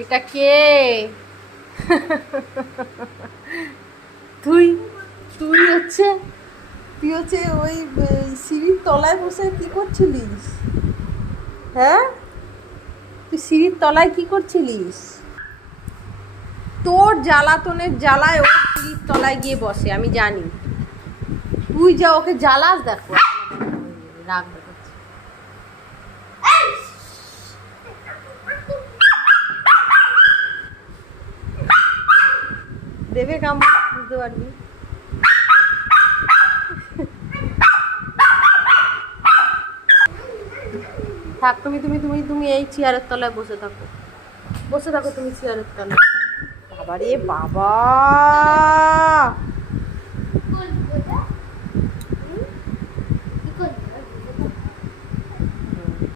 এটা কে? তুই তুই হচ্ছে তুই হচ্ছে ওই সিঁড়ির তলায় বসে কি করছিলিস? হ্যাঁ, তুই সিঁড়ির তলায় কি করছিলিস? তোর জ্বালাতনের জ্বালায় ও সিঁড়ির তলায় গিয়ে বসে, আমি জানি। তুই যা ওকে জ্বালাস, দেখো রাগ দেখাচ্ছে। দেবে কামড়, বুঝতে পারবি। থাক, তুমি তুমি তুমি তুমি এই চেয়ারের তলায় বসে থাকো, বসে থাকো তুমি চেয়ারের তলায়। বাবা রে বাবা,